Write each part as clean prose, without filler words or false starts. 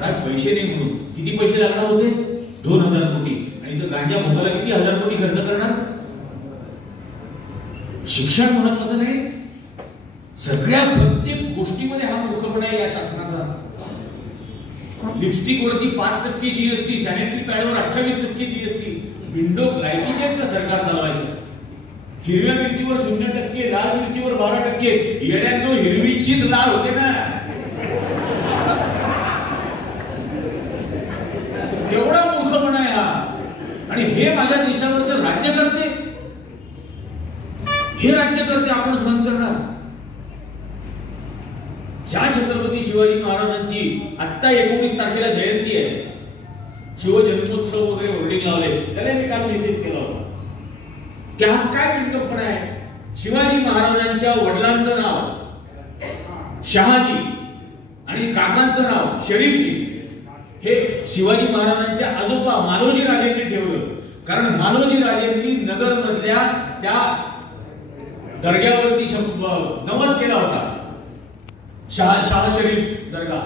काय पैसे नाही म्हणून. किती पैसे लागणार होते? 2000 कोटी. आणि तो गांजा भोगायला किती 1000 कोटी खर्च करणार? शिक्षण महत्वाचं नाही, सगळ्या प्रत्येक गोष्टीमध्ये हा मूर्खपणा आहे या शासनाचा. लिपस्टिक वरती 5% जीएसटी, सॅनिटरी पॅडवर 28% जीएसटी. विंडो लायकीचे आहेत का सरकार चालवायचं? हिरव्या मिरचीवर 0%, लाल मिरचीवर 12%. येड्यांनो, हिरवीचीच लाल होते ना. केवढा मूर्खपणा आहे हा. आणि हे माझ्या देशावरचं राज्य करते, हे राज्य करते आपण सहन करणार. ज्या छत्रपती शिवाजी महाराजांची आत्ता 19 तारखेला जयंती आहे, शिवजन्मोत्सव वगैरे होर्डिंग लावले, त्याला मी काल मेसेज केला होता की हा काय बिंडोकपणा आहे. शिवाजी महाराजांच्या वडिलांचं नाव शहाजी आणि काकांचं नाव शरीफजी हे शिवाजी महाराजांच्या आजोबा मालोजी राजेंनी ठेवलं. कारण मालोजी राजेंनी नगर मधल्या त्या दर्ग्यावरती नवस केला होता, शाह शरीफ दर्गा,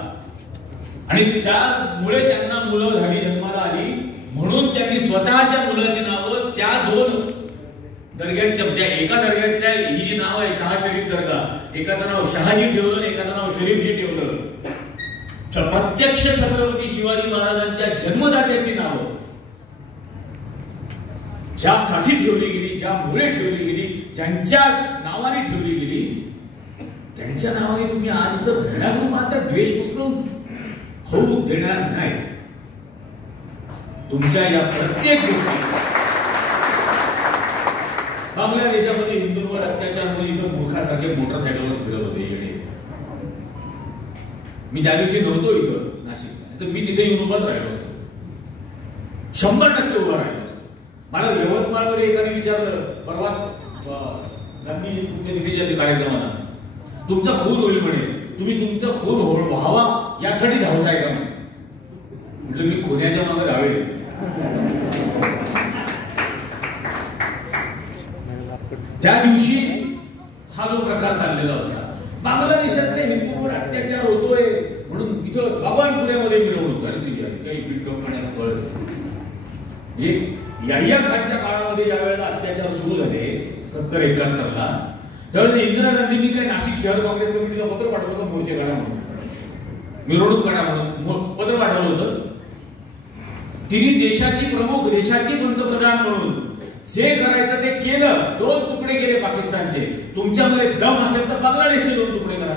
आणि त्यामुळे त्यांना मुलं झाली, जन्माला आली. म्हणून त्यांनी स्वतःच्या मुलाची नावं त्या 2 दर्ग्याच्या, एका दर्ग्यातल्या ही जी नाव आहे शाह शरीफ दर्गा, एकाचं नाव शहाजी ठेवलं आणि एकाचं नाव शरीफजी ठेवलं. प्रत्यक्ष छत्रपती शिवाजी महाराजांच्या जन्मदात्याची नावं ज्यासाठी ठेवली गेली, ज्यामुळे ठेवली गेली, ज्यांच्या नावाने ठेवली गेली, त्यांच्या नावाने तुम्ही आज इथं धरणा करून आता द्वेष पसरवून होऊ देणार नाही. तुमच्या या प्रत्येक गोष्टी बांगलादेशामध्ये हिंदूंवर अत्याचार होऊन इथं मूर्खासारखे मोटरसायकलवर फिरत होते येणे. मी त्या दिवशी नव्हतो इथं नाशिकला, तर मी तिथे येऊन उभाच राहिलो असतो, 100% उभा राहिलो असतो. मला यवतमाळमध्ये एकाने विचारलं परवा गांधीजी पुण्यतिथीच्या कार्यक्रमाला, तुमचा खून होईल म्हणे, तुम्ही तुमचा खून व्हावा यासाठी धावताय का म्हणे. म्हटलं मी खुन्याच्या मागे धावेल. त्या दिवशी हा जो प्रकार चाललेला होता, बांगलादेशातल्या हिंदूंवर अत्याचार होतोय म्हणून इथं बाबानपुऱ्यामध्ये मिरवणूक झाली. तुझी काही बिंडोकपणाचा कळस म्हणजे याह्या खानच्या काळामध्ये ज्या वेळेला अत्याचार सुरू झाले 70-71ला, त्यावेळेला इंदिरा गांधींनी काही नाशिक शहर काँग्रेस कमिटीला पत्र पाठवलं होतं, मोर्चे काढा म्हणून, मिरवणूक काढा म्हणून पत्र पाठवलं होतं. तिने देशाची प्रमुख, देशाची पंतप्रधान म्हणून जे करायचं ते केलं. 2 तुकडे केले पाकिस्तानचे. तुमच्यामध्ये दम असेल तर बांगलादेशचे 2 तुकडे करा.